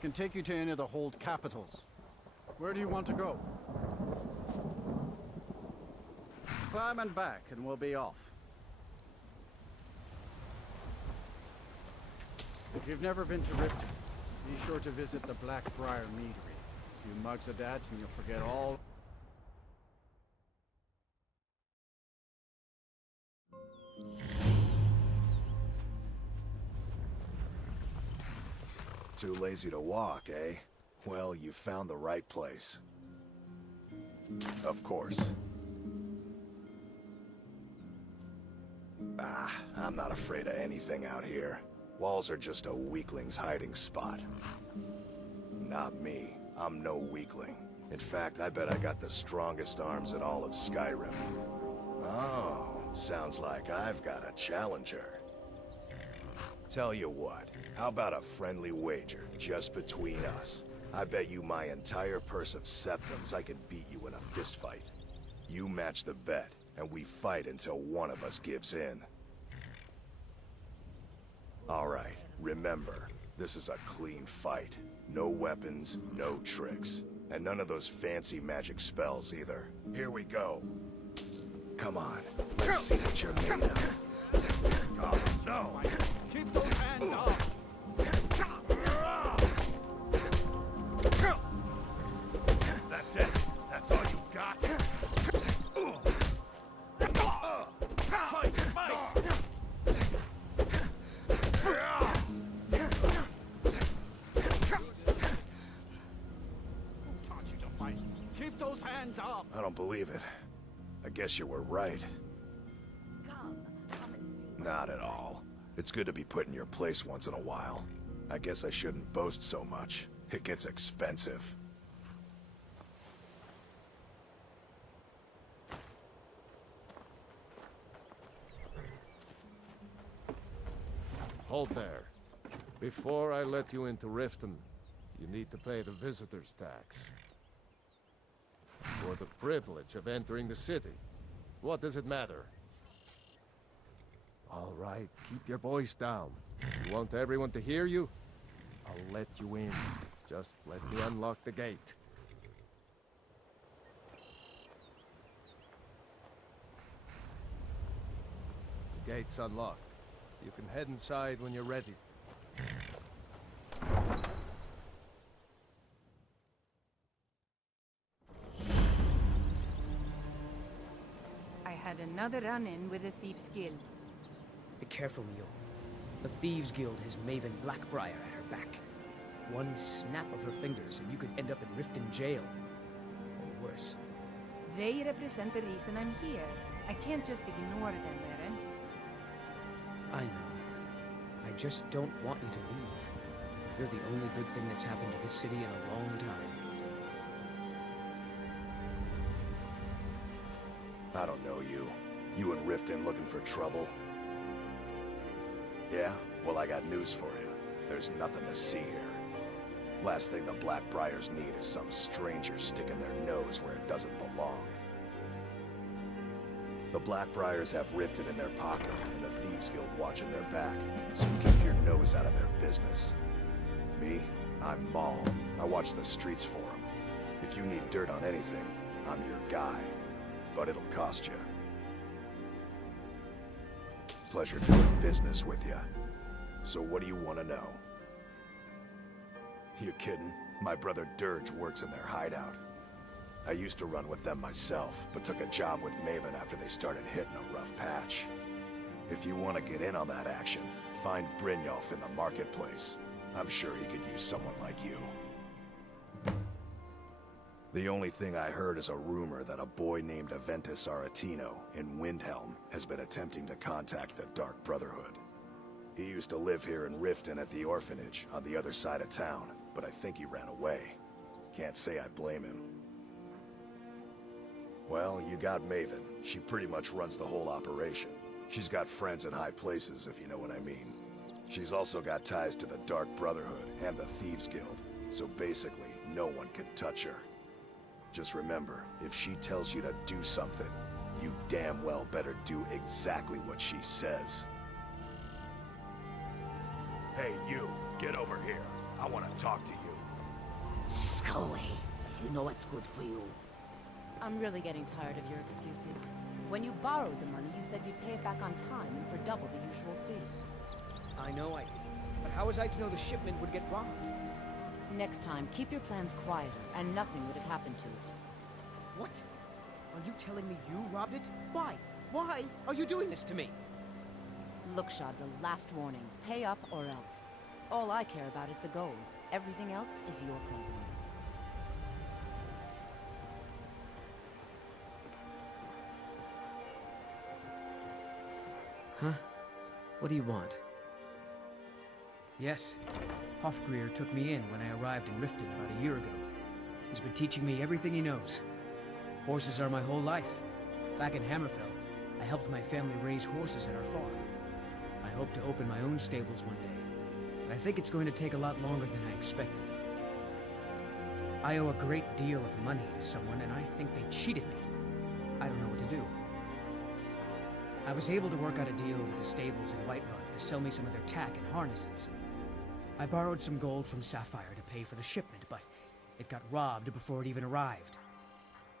can take you to any of the hold capitals. Where do you want to go? Climb and back, and we'll be off. If you've never been to Ripton, be sure to visit the Blackbriar Meadery. A few mugs of that, and you'll forget all. Too lazy to walk, eh? Well, you found the right place. Of course. I'm not afraid of anything out here. Walls are just a weakling's hiding spot. Not me. I'm no weakling. In fact, I bet I got the strongest arms in all of Skyrim. Oh, sounds like I've got a challenger. Tell you what, how about a friendly wager, just between us? I bet you my entire purse of septums I can beat you in a fistfight. You match the bet, and we fight until one of us gives in. Alright, remember, this is a clean fight. No weapons, no tricks. And none of those fancy magic spells either. Here we go. Come on, let's see what you're made of. Oh, no! Keep those hands off! That's it. That's all you got. Fight! Fight! Who taught you to fight? Keep those hands up! I don't believe it. I guess you were right. Come and see. Not at all. It's good to be put in your place once in a while. I guess I shouldn't boast so much. It gets expensive. Hold there. Before I let you into Riften, you need to pay the visitor's tax. For the privilege of entering the city. What does it matter? All right, keep your voice down. You want everyone to hear you? I'll let you in. Just let me unlock the gate. The gate's unlocked. You can head inside when you're ready. I had another run-in with the Thieves Guild. Be careful, Mio. The Thieves Guild has Maven Blackbriar at her back. One snap of her fingers and you could end up in Riften jail. Or worse. They represent the reason I'm here. I can't just ignore them, Eren. I know. I just don't want you to leave. You're the only good thing that's happened to this city in a long time. I don't know you. You and Riften looking for trouble? Yeah? Well, I got news for you. There's nothing to see here. Last thing the Blackbriars need is some stranger sticking their nose where it doesn't belong. The Blackbriars have Riften in their pocket, and the Thieves Guild watching their back, so keep your nose out of their business. Me? I'm Maul. I watch the streets for them. If you need dirt on anything, I'm your guy. But it'll cost you. Pleasure doing business with you. So what do you want to know? You kidding? My brother Dirge works in their hideout. I used to run with them myself, but took a job with Maven after they started hitting a rough patch. If you want to get in on that action, find Brynjolf in the marketplace. I'm sure he could use someone like you. The only thing I heard is a rumor that a boy named Aventus Aretino in Windhelm has been attempting to contact the Dark Brotherhood. He used to live here in Riften at the orphanage on the other side of town, but I think he ran away. Can't say I blame him. Well, you got Maven. She pretty much runs the whole operation. She's got friends in high places, if you know what I mean. She's also got ties to the Dark Brotherhood and the Thieves Guild, so basically, no one can touch her. Just remember, if she tells you to do something, you damn well better do exactly what she says. Hey, you, get over here. I want to talk to you. Go away, if you know what's good for you. I'm really getting tired of your excuses. When you borrowed the money, you said you'd pay it back on time and for double the usual fee. I know I did. But how was I to know the shipment would get robbed? Next time, keep your plans quieter, and nothing would have happened to it. What? Are you telling me you robbed it? Why? Why are you doing this to me? Look, Shadra, last warning. Pay up or else. All I care about is the gold. Everything else is your problem. Huh? What do you want? Yes, Hofgrir took me in when I arrived in Riften about a year ago. He's been teaching me everything he knows. Horses are my whole life. Back in Hammerfell, I helped my family raise horses at our farm. I hope to open my own stables one day, but I think it's going to take a lot longer than I expected. I owe a great deal of money to someone, and I think they cheated me. I don't know what to do. I was able to work out a deal with the stables in Whiterun to sell me some of their tack and harnesses. I borrowed some gold from Sapphire to pay for the shipment, but it got robbed before it even arrived.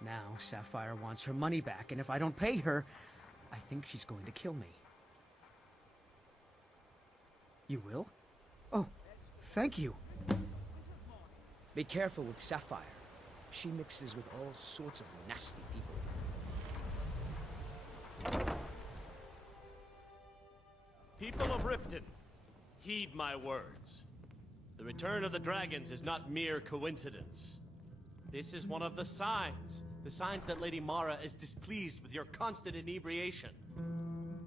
Now Sapphire wants her money back, and if I don't pay her, I think she's going to kill me. You will? Oh, thank you. Be careful with Sapphire. She mixes with all sorts of nasty people. People of Riften, heed my words. The return of the dragons is not mere coincidence. This is one of the signs that Lady Mara is displeased with your constant inebriation.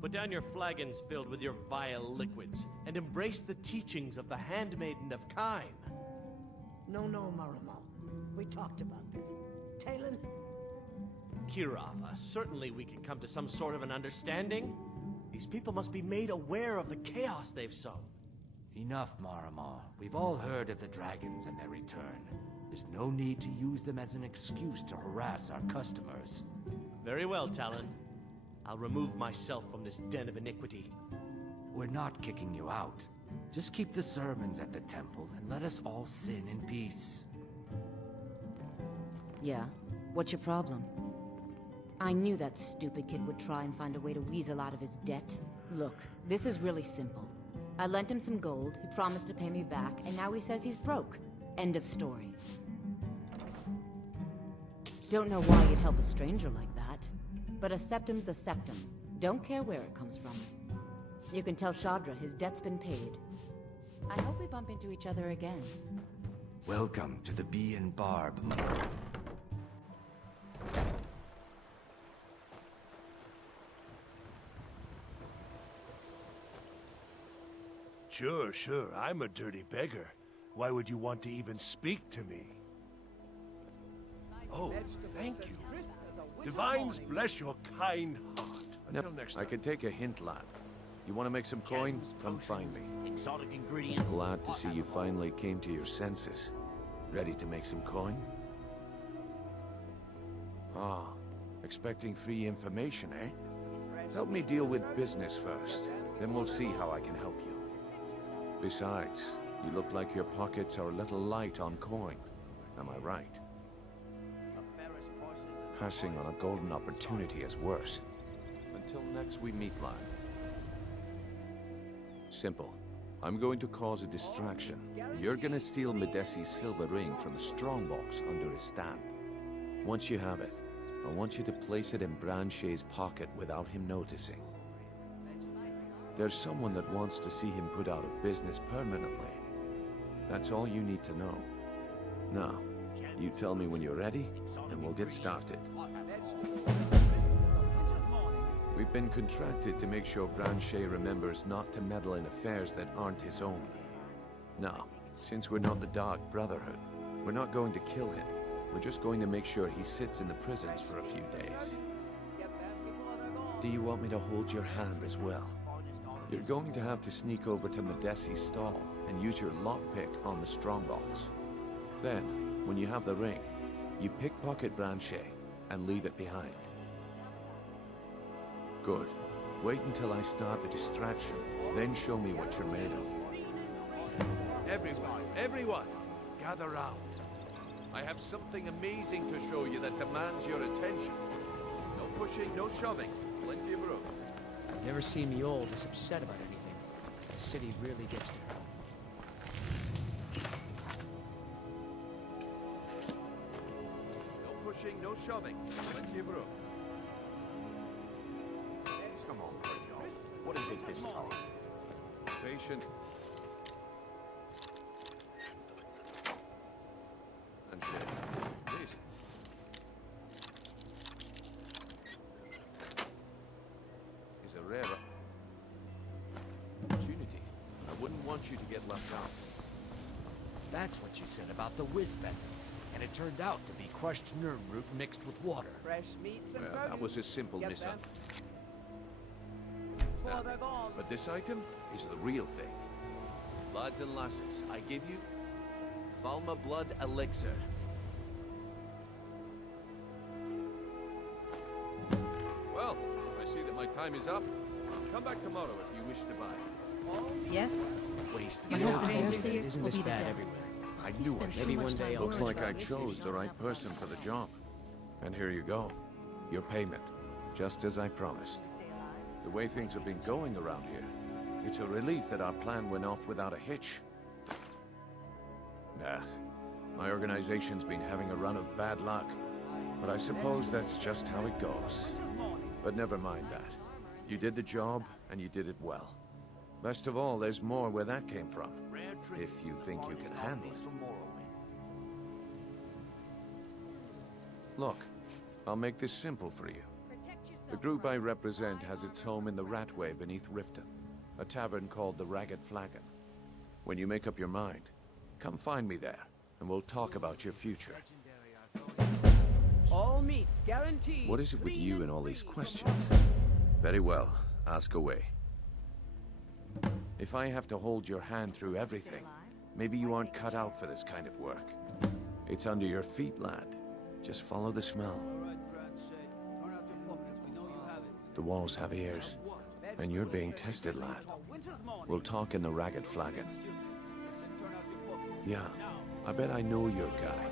Put down your flagons filled with your vile liquids, and embrace the teachings of the Handmaiden of Kine. No, Maramo. We talked about this. Talon? Kirava, certainly we can come to some sort of an understanding. These people must be made aware of the chaos they've sown. Enough, Marama. We've all heard of the dragons and their return. There's no need to use them as an excuse to harass our customers. Very well, Talon. I'll remove myself from this den of iniquity. We're not kicking you out. Just keep the sermons at the temple and let us all sin in peace. Yeah? What's your problem? I knew that stupid kid would try and find a way to weasel out of his debt. Look, this is really simple. I lent him some gold, he promised to pay me back, and now he says he's broke. End of story. Don't know why you'd help a stranger like that, but a septum's a septum. Don't care where it comes from. You can tell Shadra his debt's been paid. I hope we bump into each other again. Welcome to the Bee and Barb. Sure, I'm a dirty beggar. Why would you want to even speak to me? Oh, thank you. Divines bless your kind heart. Until next time. I can take a hint, lad. You want to make some coin? Come find me. Exotic ingredients. Glad to see you finally came to your senses. Ready to make some coin? Ah, expecting free information, eh? Help me deal with business first, then we'll see how I can help you. Besides, you look like your pockets are a little light on coin. Am I right? Passing on a golden opportunity is worse. Until next we meet, lad. Simple. I'm going to cause a distraction. You're gonna steal Medesi's silver ring from a strongbox under his stand. Once you have it, I want you to place it in Branche's pocket without him noticing. There's someone that wants to see him put out of business permanently. That's all you need to know. Now, you tell me when you're ready, and we'll get started. We've been contracted to make sure Branche remembers not to meddle in affairs that aren't his own. Now, since we're not the Dark Brotherhood, we're not going to kill him. We're just going to make sure he sits in the prisons for a few days. Do you want me to hold your hand as well? You're going to have to sneak over to Medesi's stall and use your lockpick on the strongbox. Then, when you have the ring, you pickpocket Branche and leave it behind. Good. Wait until I start the distraction, then show me what you're made of. Everyone, gather round. I have something amazing to show you that demands your attention. No pushing, no shoving. Plenty of room. I've never seen the old this upset about anything. The city really gets to her. No pushing, no shoving. Plenty of room. Come on, Brazil. What is it this time? Patient. And share. Please. Is a rare opportunity. I wouldn't want you to get left out. That's what you said about the Wisp essence. And it turned out to be crushed nerve root mixed with water. Fresh meats and Well, that was a simple miss-up. But this item is the real thing. Lads and lasses, I give you Falma Blood Elixir. Well, I see that my time is up. Come back tomorrow if you wish to buy. Yes? Wasted. My It husband isn't here isn't will this be the bad death. everywhere. I He knew spends it. too Maybe much one day time I'll Looks worrying like I about this. chose the right person for the job. And here you go. Your payment. Just as I promised. The way things have been going around here, it's a relief that our plan went off without a hitch. Nah, my organization's been having a run of bad luck. But I suppose that's just how it goes. But never mind that. You did the job, and you did it well. Best of all, there's more where that came from. If you think you can handle it. Look, I'll make this simple for you. The group I represent has its home in the Ratway beneath Riften, a tavern called the Ragged Flagon. When you make up your mind, come find me there, and we'll talk about your future. All meats guaranteed. What is it with you and all these questions? Very well, ask away. If I have to hold your hand through everything, maybe you aren't cut out for this kind of work. It's under your feet, lad. Just follow the smell. The walls have ears, and you're being tested, lad. We'll talk in the Ragged Flagon. Yeah, I bet I know your guy.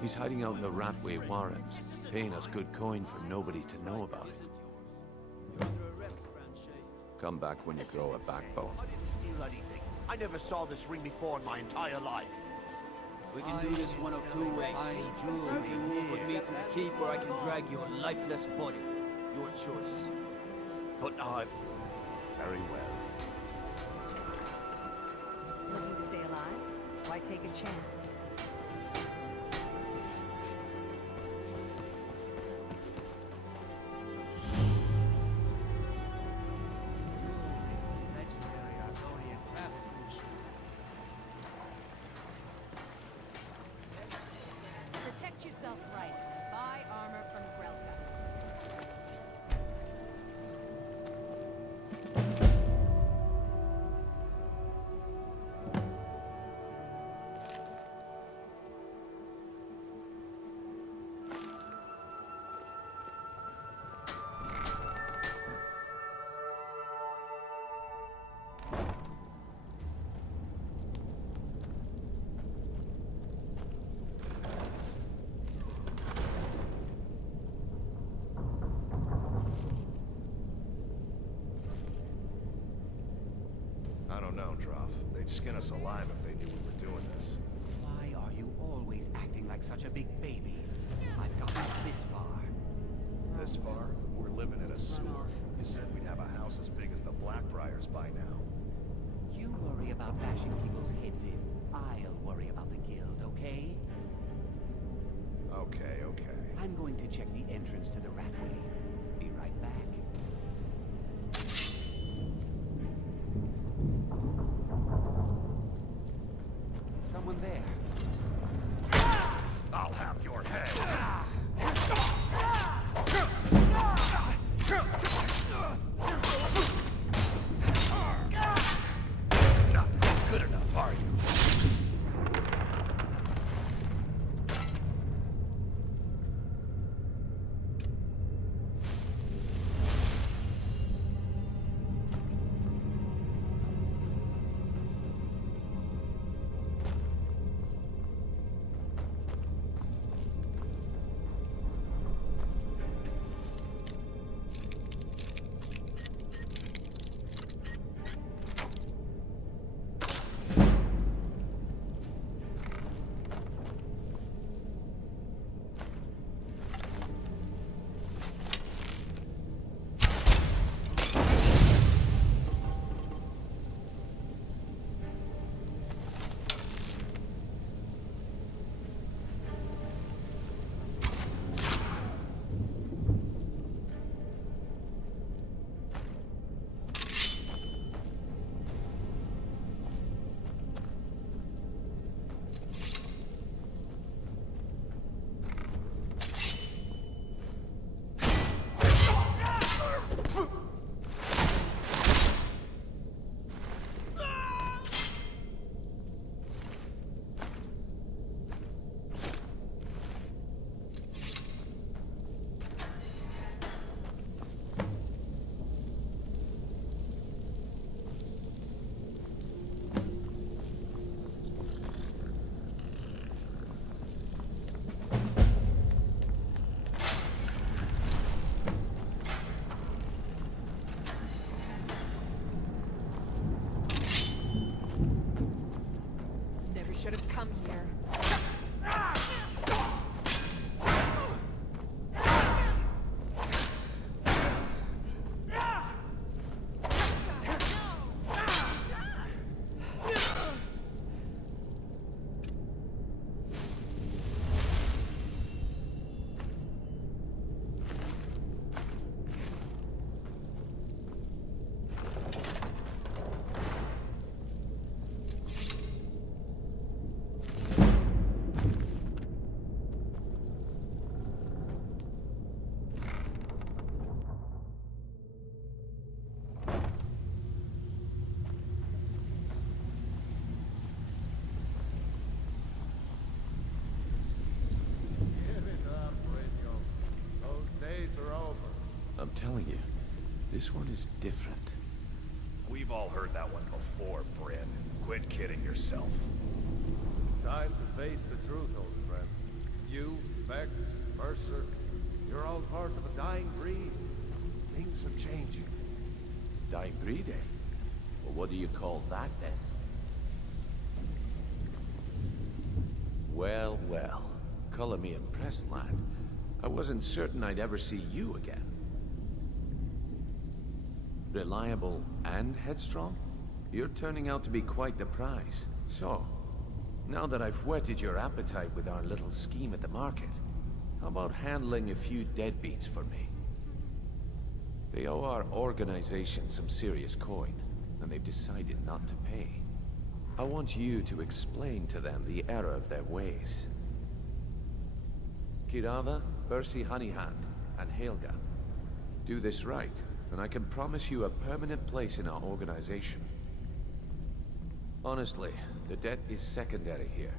He's hiding out in the Ratway Warrens, paying us good coin for nobody to know about it. Come back when you grow a backbone. I didn't steal anything. I never saw this ring before in my entire life. We can do this one of two ways. You can move with me to the keep, or I can drag your lifeless body. Your choice. But Very well. Looking to stay alive? Why take a chance? Legendary Argonian craftsmanship. Protect yourself right. Buy armor from Grelka. I don't know, Droff. They'd skin us alive if they knew we were doing this. Why are you always acting like such a big baby? I've got us this far. This far, we're living in a sewer. You said we'd have a house as big as the Blackbriars by now. You worry about bashing people's heads in. I'll worry about the guild, okay? Okay, okay. I'm going to check the entrance to the Ratway. Be right back. Is someone there? I'll have your head. Not good enough, are you? should have come here. I'm telling you, this one is different. We've all heard that one before, Bryn. Quit kidding yourself. It's time to face the truth, old friend. You, Vex, Mercer, you're all part of a dying breed. Things are changing. Dying breed, eh? Well, what do you call that, then? Well, well. Color me impressed, lad. I wasn't certain I'd ever see you again. Reliable and headstrong? You're turning out to be quite the prize. So, now that I've whetted your appetite with our little scheme at the market, how about handling a few deadbeats for me? They owe our organization some serious coin, and they've decided not to pay. I want you to explain to them the error of their ways. Kirava, Bersi Honeyhand, and Helga. Do this right, and I can promise you a permanent place in our organization. Honestly, the debt is secondary here.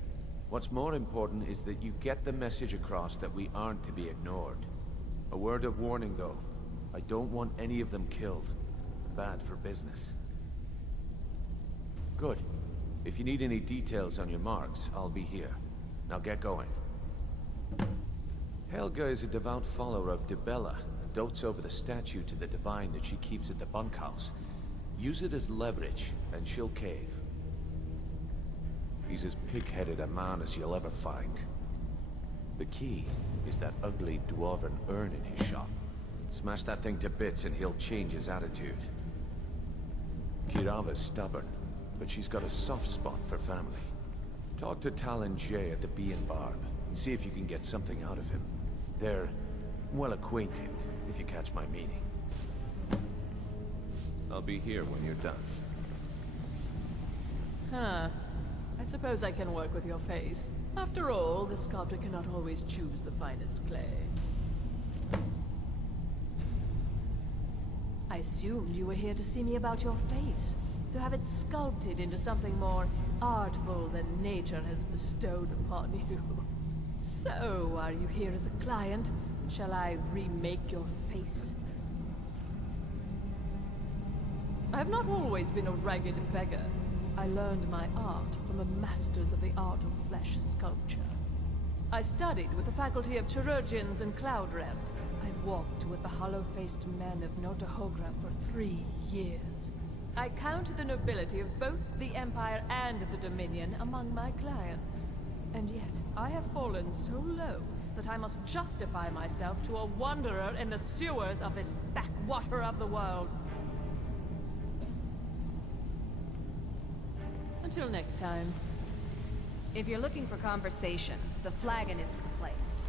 What's more important is that you get the message across that we aren't to be ignored. A word of warning, though. I don't want any of them killed. Bad for business. Good. If you need any details on your marks, I'll be here. Now get going. Helga is a devout follower of Dibella, and dotes over the statue to the divine that she keeps at the bunkhouse. Use it as leverage, and she'll cave. He's as pig-headed a man as you'll ever find. The key is that ugly dwarven urn in his shop. Smash that thing to bits and he'll change his attitude. Kirava's stubborn, but she's got a soft spot for family. Talk to Talon Jay at the Bee and Barb, and see if you can get something out of him. They're well acquainted, if you catch my meaning. I'll be here when you're done. Huh. I suppose I can work with your face. After all, the sculptor cannot always choose the finest clay. I assumed you were here to see me about your face. To have it sculpted into something more artful than nature has bestowed upon you. So, are you here as a client? Shall I remake your face? I've not always been a ragged beggar. I learned my art from the masters of the art of flesh sculpture. I studied with the faculty of chirurgeons and Cloudrest. I walked with the hollow-faced men of Notahogra for 3 years. I counted the nobility of both the Empire and the Dominion among my clients. And yet, I have fallen so low that I must justify myself to a wanderer in the sewers of this backwater of the world. Until next time. If you're looking for conversation, the Flagon isn't the place.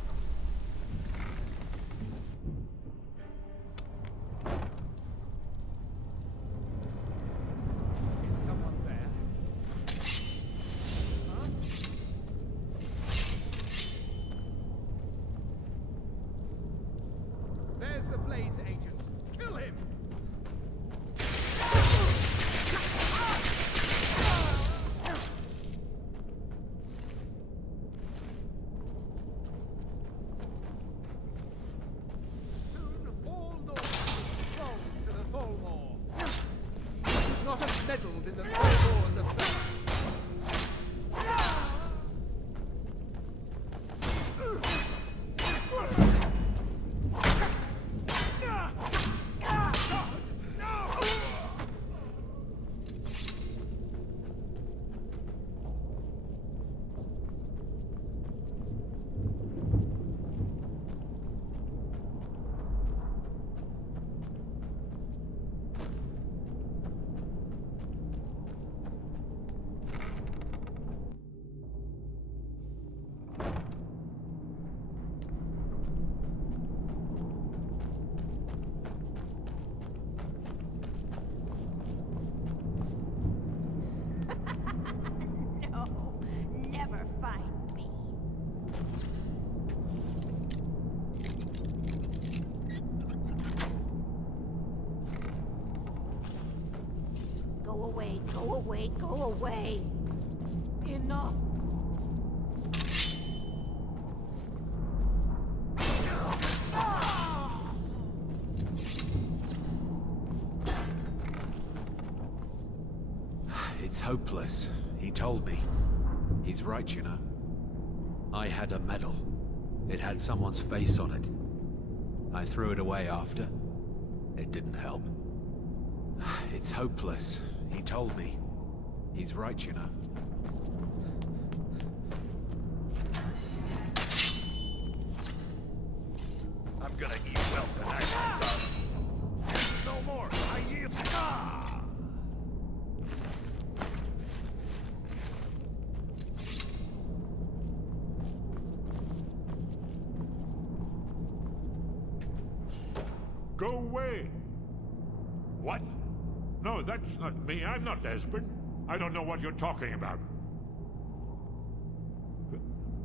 Is someone there? There's the Blades agent. Kill him! find me. Go away, go away, go away! Enough! It's hopeless. He told me. He's right, you know. I had a medal. It had someone's face on it. I threw it away after. It didn't help. It's hopeless. He told me. He's right, you know. I'm gonna eat well tonight, darling. No more. I yield. Go away! What? No, that's not me. I'm not Esbern. I don't know what you're talking about.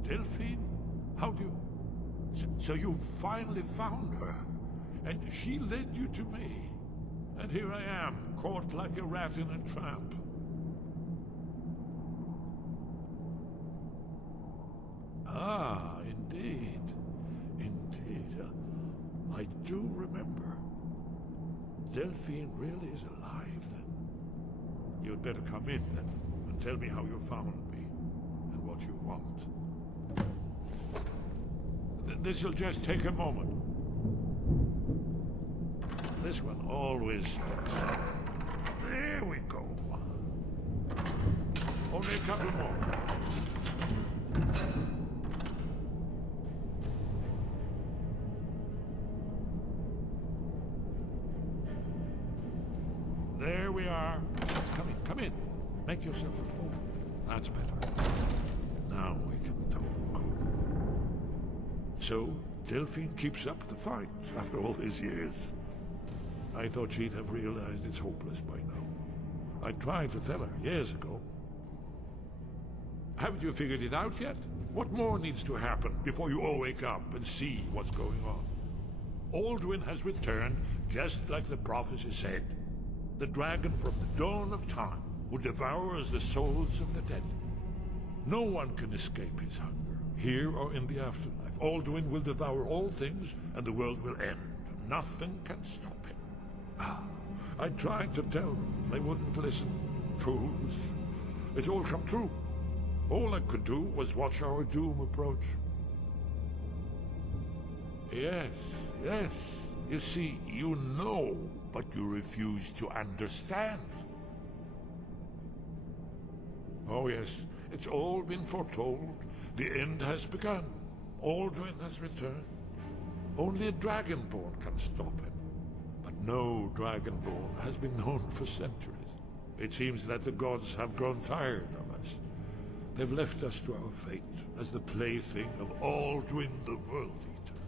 Delphine? How do you... So you finally found her, and she led you to me. And here I am, caught like a rat in a trap. Ah, indeed. Indeed. I do remember. Delphine really is alive, then. You'd better come in, then, and tell me how you found me, and what you want. This'll just take a moment. This one always sticks. There we go. Only a couple more. There we are. Come in, come in. Make yourself at home. That's better. Now we can talk. So, Delphine keeps up the fight after all these years. I thought she'd have realized it's hopeless by now. I tried to tell her years ago. Haven't you figured it out yet? What more needs to happen before you all wake up and see what's going on? Alduin has returned, just like the prophecy said. The dragon from the dawn of time, who devours the souls of the dead. No one can escape his hunger, here or in the afterlife. Alduin will devour all things, and the world will end. Nothing can stop him. I tried to tell them. They wouldn't listen. Fools. It's all come true. All I could do was watch our doom approach. Yes, yes. You see, you know, but you refuse to understand. Oh yes, it's all been foretold. The end has begun. Alduin has returned. Only a Dragonborn can stop him. But no Dragonborn has been known for centuries. It seems that the gods have grown tired of us. They've left us to our fate as the plaything of Alduin the World Eater.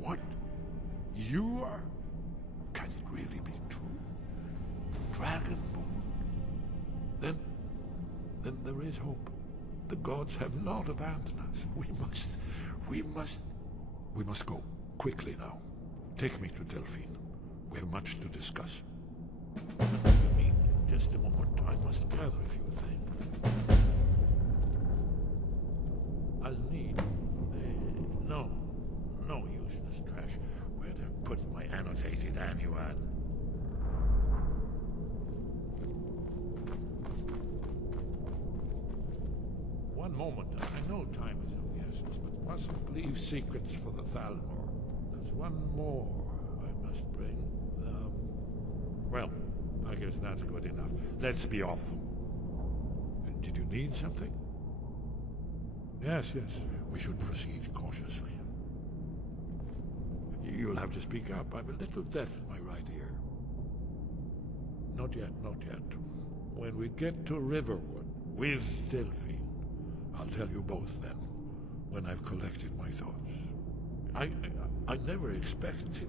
What? You are? Can it really be true? Dragonborn? Then there is hope. The gods have not abandoned us. We must go. Quickly now. Take me to Delphine. We have much to discuss. Give me just a moment. I must gather a few things. I'll need... no useless trash. Where'd I put my annotated annuad? One moment. I know time is of the essence, but mustn't leave secrets for the Thalmor. There's one more I must bring. Well, I guess that's good enough. Let's be off. Did you need something? Yes. We should proceed cautiously. You'll have to speak up. I'm a little deaf in my right ear. Not yet. When we get to Riverwood with Delphine, I'll tell you both then, when I've collected my thoughts. I never expected...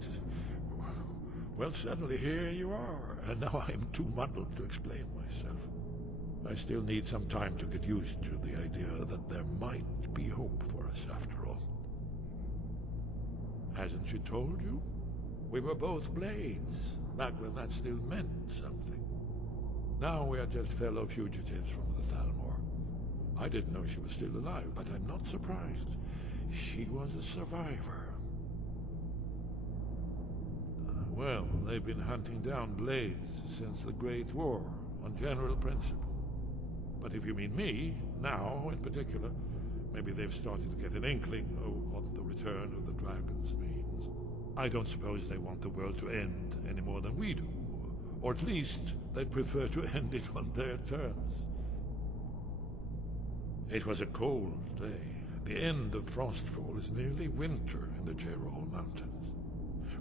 Well, suddenly here you are, and now I'm too muddled to explain myself. I still need some time to get used to the idea that there might be hope for us after all. Hasn't she told you? We were both blades, back when that still meant something. Now we are just fellow fugitives from the Thalmor. I didn't know she was still alive, but I'm not surprised. She was a survivor. Well, they've been hunting down blades since the Great War, on general principle. But if you mean me, now in particular, maybe they've started to get an inkling of what the return of the dragons means. I don't suppose they want the world to end any more than we do. Or at least they'd prefer to end it on their terms. It was a cold day. The end of Frostfall is nearly winter in the Jerall Mountains.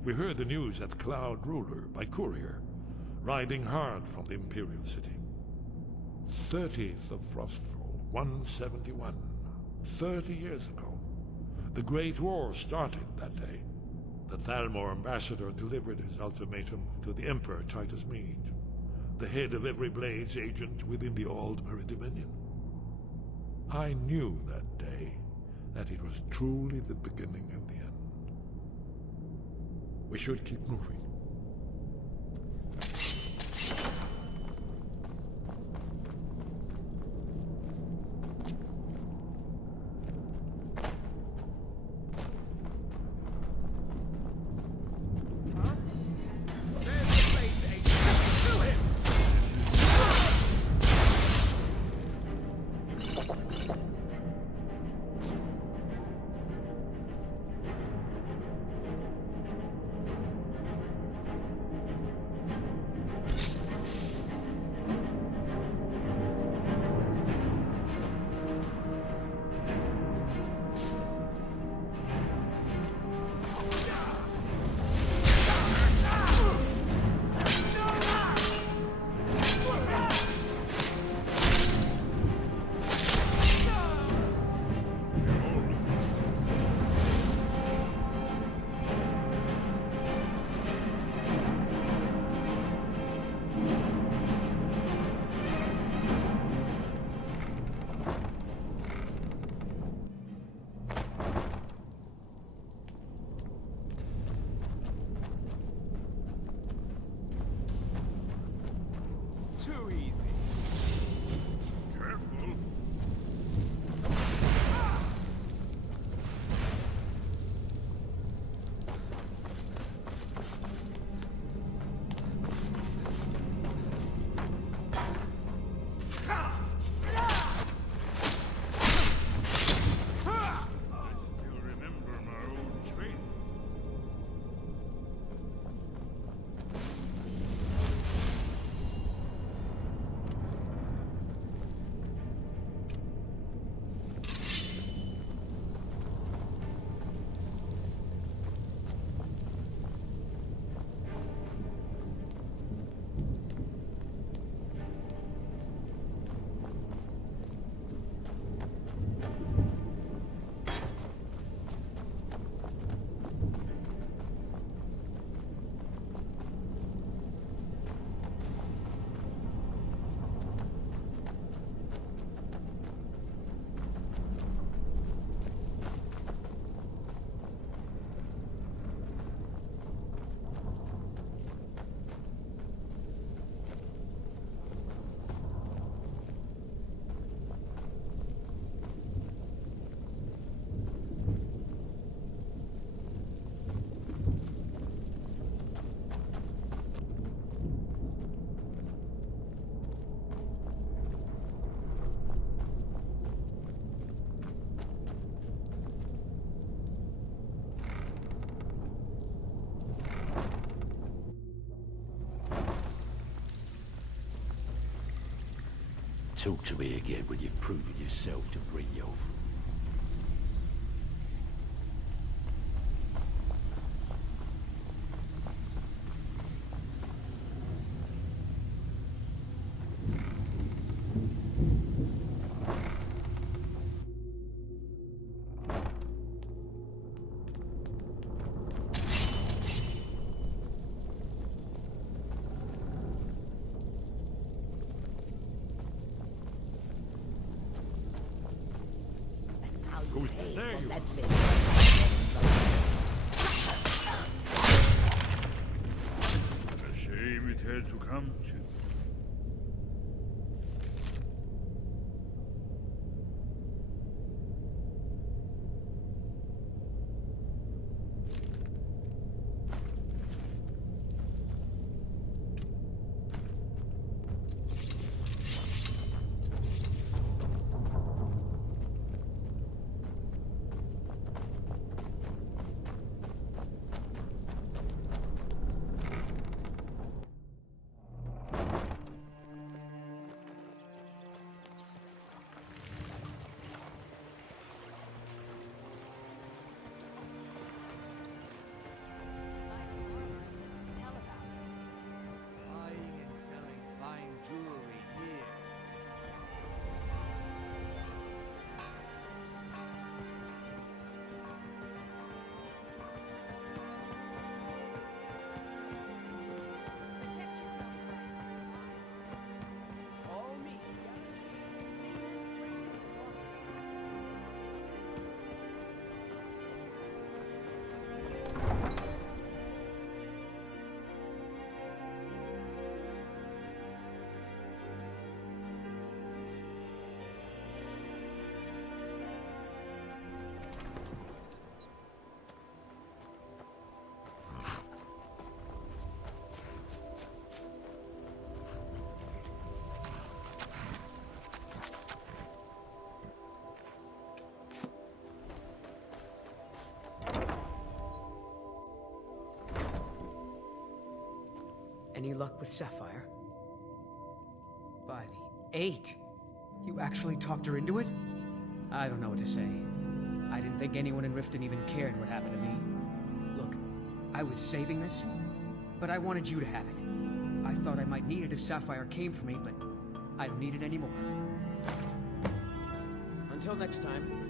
We heard the news at Cloud Ruler by courier, riding hard from the Imperial City. 30th of Frostfall, 171. 30 years ago. The Great War started that day. The Thalmor ambassador delivered his ultimatum to the Emperor Titus Mede, the head of every Blades agent within the Aldmeri Dominion. I knew that day that it was truly the beginning of the end. We should keep moving. Too easy. Careful. Talk to me again when you've proven yourself to Brynjolf. Who's there? You a shame it had to come to. Any luck with Sapphire? By the 8! You actually talked her into it? I don't know what to say. I didn't think anyone in Riften even cared what happened to me. Look, I was saving this, but I wanted you to have it. I thought I might need it if Sapphire came for me, but I don't need it anymore. Until next time.